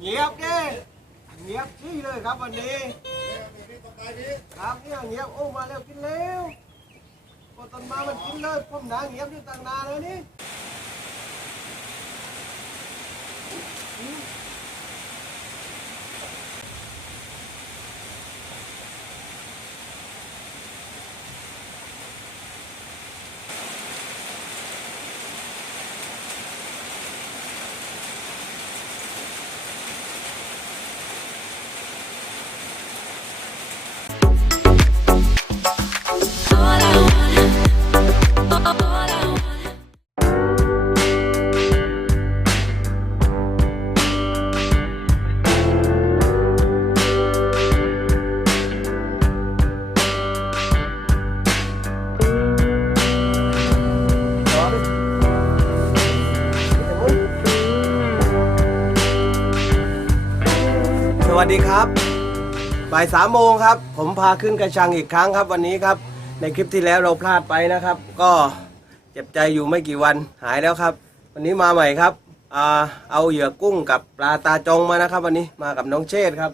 เงียบดิเงียบที่เลยครับวันนี้ครับเนี่ยเงียบโอ้มาแล้วกินแล้วพอตอนมามันกินเลยผมหนาเงียบอยู่ต่างนานเลยนี่ ดีครับบ่ายสามโมงครับ ผมพาขึ้นกระชังอีกครั้งครับวันนี้ครับ ในคลิปที่แล้วเราพลาดไปนะครับ ก็เจ็บใจอยู่ไม่กี่วันหายแล้วครับ วันนี้มาใหม่ครับอ่าเอาเหยื่อกุ้งกับปลาตาจงมานะครับ วันนี้มากับน้องเชษครับ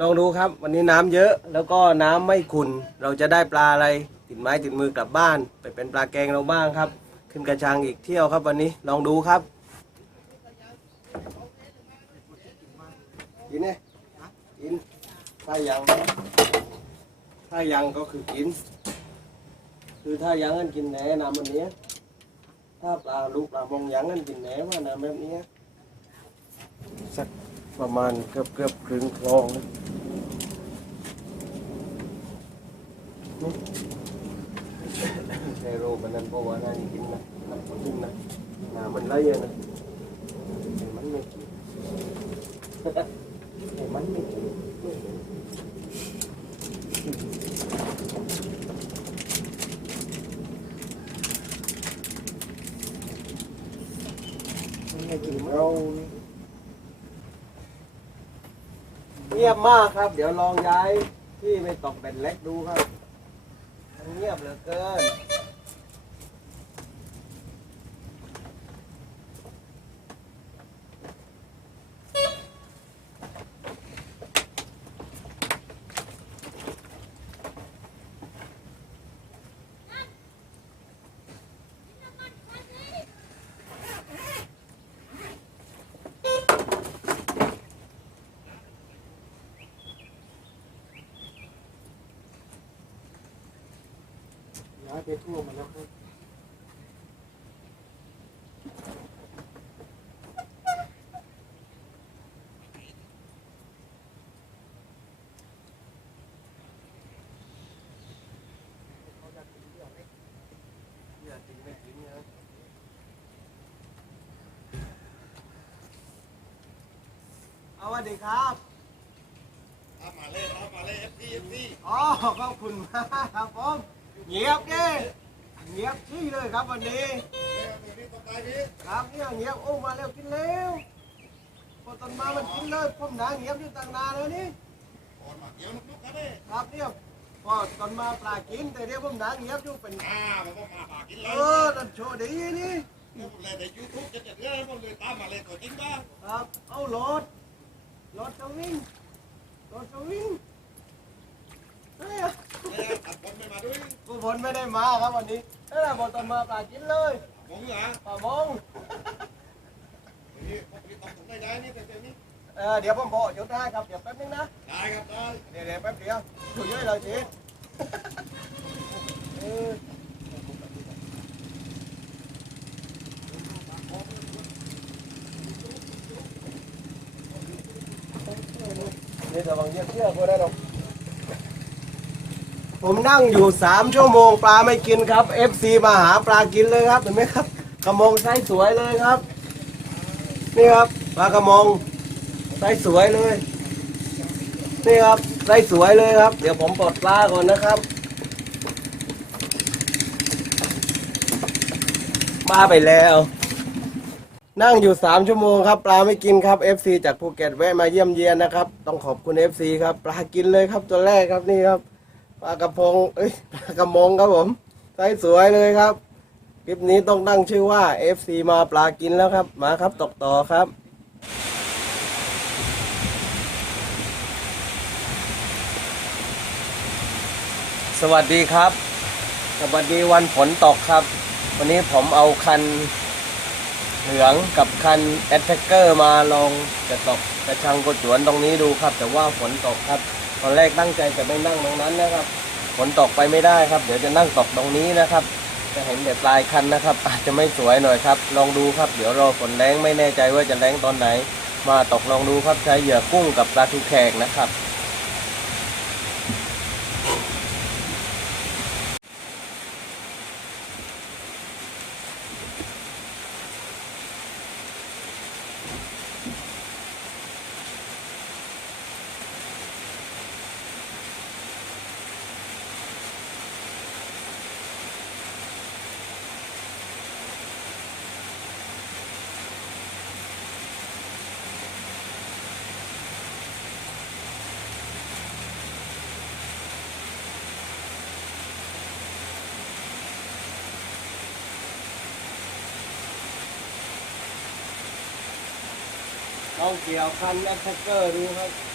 ลองดูครับ วันนี้น้ำเยอะแล้วก็น้ำไม่ขุ่นเราจะได้ปลาอะไรติดไม้ติดมือกลับบ้าน ไปเป็นปลาแกงเราบ้างครับ ขึ้นกระชังอีกเที่ยวครับ วันนี้ลองดูครับกินเนี่ย ถ้ายัง ถ้ายังก็คือกิน คือถ้ายังกันกินแหนน้ำมันเนี้ยถ้าปลาลูกปลามองยังกันกินแหนว่าน้ำแบบเนี้ยสักประมาณเกือบเกือบครึ่งคลองนะนี่ใช่โรมันนั่นเพราะว่าน่าจะกินนะน้ำมันนิ่งนะน้ำมันไหลอะนะแต่มันไม่กิน มันไม่กิน ไม่กินเราเงียบมากครับ เดี๋ยวลองย้ายที่ไปตกเป็นเล็กดูครับ เงียบเหลือเกิน ย้ายไปทั่วหมาแล้วครับอย่ากินไม่กินนะเอาสวัสดีครับตามมาเลยตามมาเลยเอฟซีเอฟซีอ๋อขอบคุณมากครับผม เงียบดิเงียบที่เลยครับวันนี้ครับเนี่ยเงียบโอ้มาแล้วกินแล้วพอตอนมามันกินเลยผมหนาเงียบอยู่ตั้งนานเลยนี่ก่อนมาเกี่ยวลุกๆกันเลยครับเนี่ยพอตอนมาปลากินแต่เดี๋ยวผมหนาเงียบอยู่เป็นอ่าผมก็มาปากินเลเออนั่นโชว์ดีนี่ผมเลยในยูทูบจะจะเรื่องผมเลยตามมาเลยตัวจริงบ้างครับเอารถรถจะวิ่งรถจะวิ่งเฮ้ย เนี่ยตัดผมไม่มาด้วยผู้ผลไม่ได้มาครับวันนี้เอ้ยพอตอนมาปลากินเลยมองเหรอปลามองนี่ผมนี่ต้องผมได้ได้นี่แต่เดี๋ยวนี้เออเดี๋ยวผมบอกจุดได้ครับเดี๋ยวแป๊บนึงนะได้ครับได้เดี๋ยวเดี๋ยวแป๊บเดียวอยู่เยอะเลยจีเออนี่ระวังเยี่ยเชื่อพวกนั้นหรอก ผมนั่งอยู่สามชั่วโมงปลาไม่กินครับ FC มาหาปลากินเลยครับเห็นไหมครับกระมงไซส์สวยเลยครับ นี่ครับปลากระมงไซส์สวยเลย นี่ครับไซส์สวยเลยครับ เดี๋ยวผมปลดปลาก่อนนะครับ มาไปแล้ว นั่งอยู่สามชั่วโมงครับ ปลาไม่กินครับ FC จากภูเก็ตแวะมาเยี่ยมเยียนนะครับ ต้องขอบคุณ FC ครับ ปลากินเลยครับตัวแรกครับนี่ครับ ปลากระพงเอ้ยปลากระมงครับผมไซส์สวยเลยครับ คลิปนี้ต้องตั้งชื่อว่า FC มาปลากินแล้วครับ มาครับตกต่อครับสวัสดีครับ สวัสดีวันฝนตกครับ วันนี้ผมเอาคันเหลืองกับคันแอตแทกเกอร์มาลองจะตกกระชังกดสวนตรงนี้ดูครับ แต่ว่าฝนตกครับ ตอนแรกตั้งใจจะไม่นั่งตรงนั้นนะครับฝนตกไปไม่ได้ครับ เดี๋ยวจะนั่งตกตรงนี้นะครับ จะเห็นแต่ปลายคันนะครับ อาจจะไม่สวยหน่อยครับ ลองดูครับ เดี๋ยวรอฝนแรงไม่แน่ใจว่าจะแรงตอนไหน มาตกลองดูครับใช้เหยื่อกุ้งกับปลาทูแขกนะครับ เองเกี่ยวคันและแทกเกอร์ดูครับ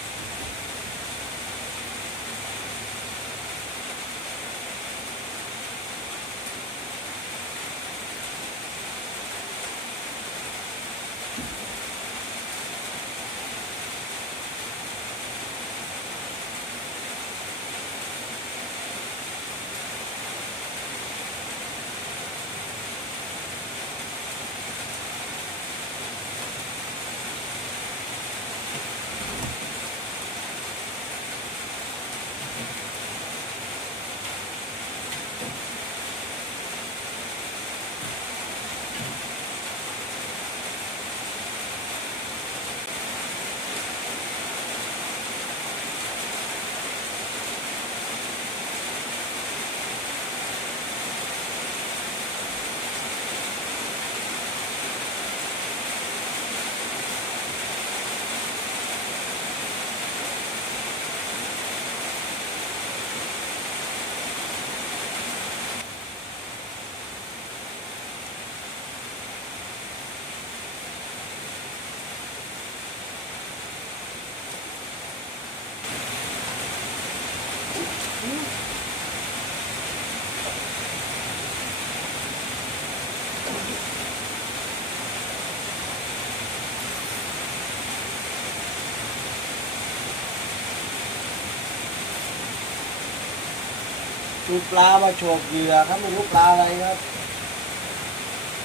มีปลามาโฉกเหยื่อครับไม่รู้ปลาอะไรครับ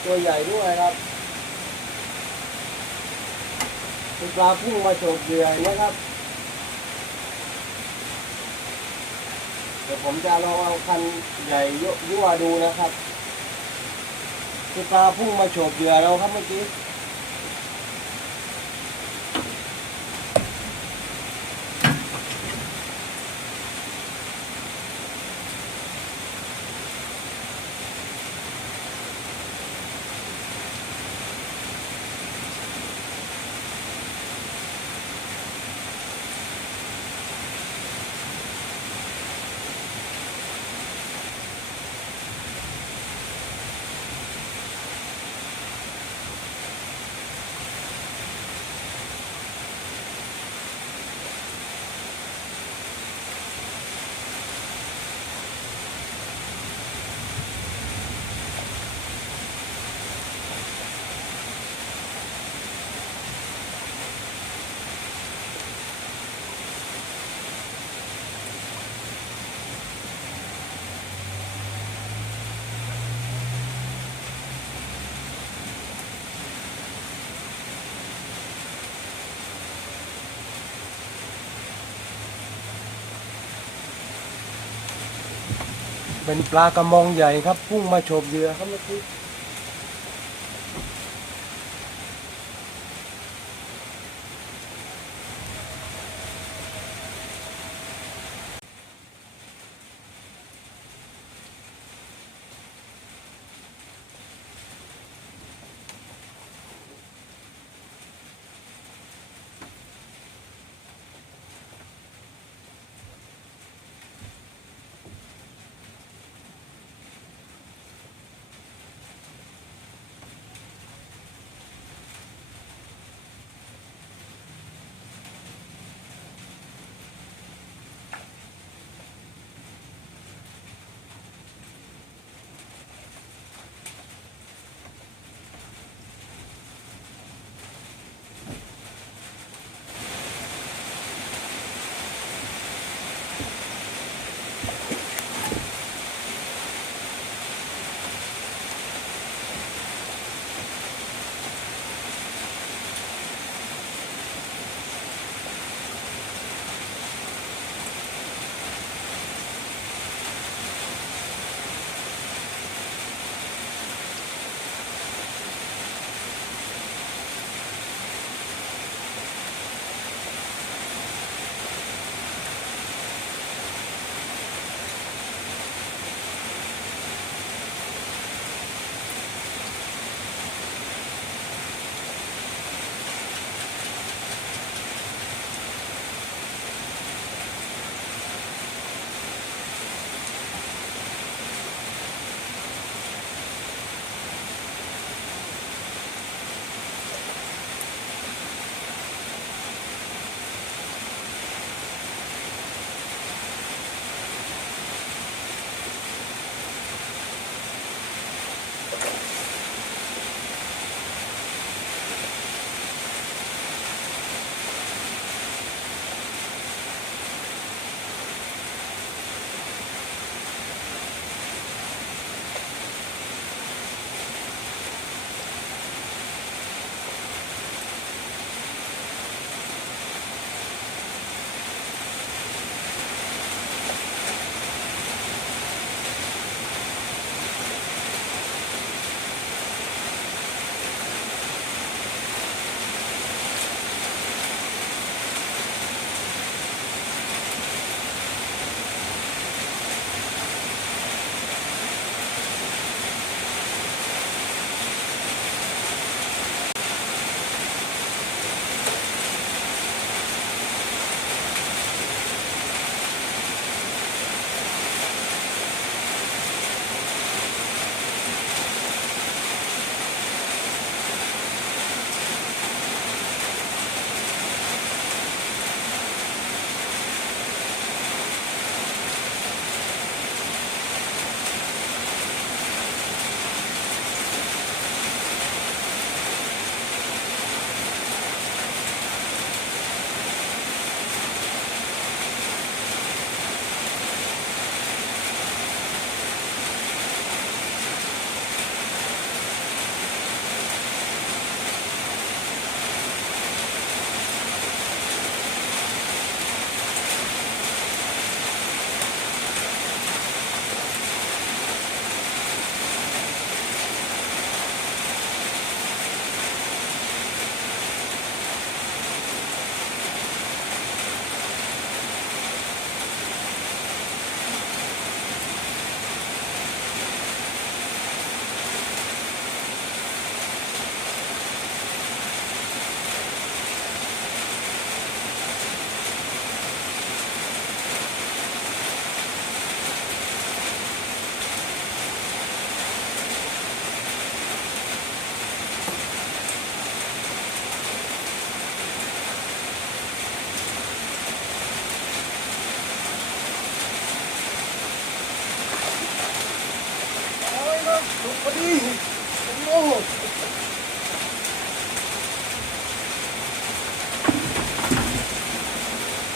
ตัวใหญ่ด้วยครับมีปลาพุ่งมาโฉกเหยื่อเห็นะครับเดี๋ยวผมจะลองเอาคันใหญ่ยั่วดูนะครับมีปลาพุ่งมาโฉกเหยื่อเราครับเมื่อกี้ เป็นปลากระมงใหญ่ครับพุ่งมาโฉบเหยื่อครับเมื่อกี้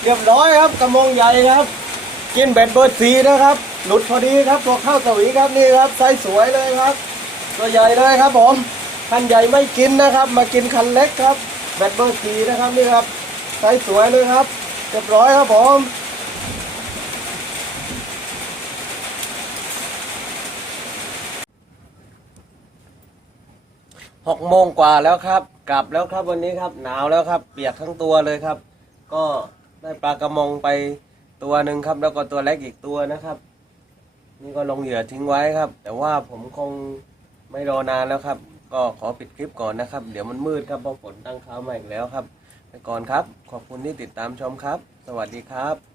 เรียบร้อยครับกระมงใหญ่ครับ กินเบ็ดเบอร์สีนะครับ หลุดพอดีครับตัวข้าวสวีครับนี่ครับไซส์สวยเลยครับ ตัวใหญ่เลยครับผมคันใหญ่ไม่กินนะครับ มากินคันเล็กครับเบ็ดเบอร์สีนะครับนี่ครับไซส์สวยเลยครับเรียบร้อยครับผมหกโมงกว่าแล้วครับ กลับแล้วครับวันนี้ครับ หนาวแล้วครับ เปียกทั้งตัวเลยครับ ก็ ได้ปลากระมงไปตัวหนึ่งครับ แล้วก็ตัวเล็กอีกตัวนะครับ นี่ก็ลงเหยื่อทิ้งไว้ครับ แต่ว่าผมคงไม่รอนานแล้วครับ ก็ขอปิดคลิปก่อนนะครับ เดี๋ยวมันมืดครับเพราะฝนตั้งค้ามาอีกแล้วครับ ไปก่อนครับ ขอบคุณที่ติดตามชมครับ สวัสดีครับ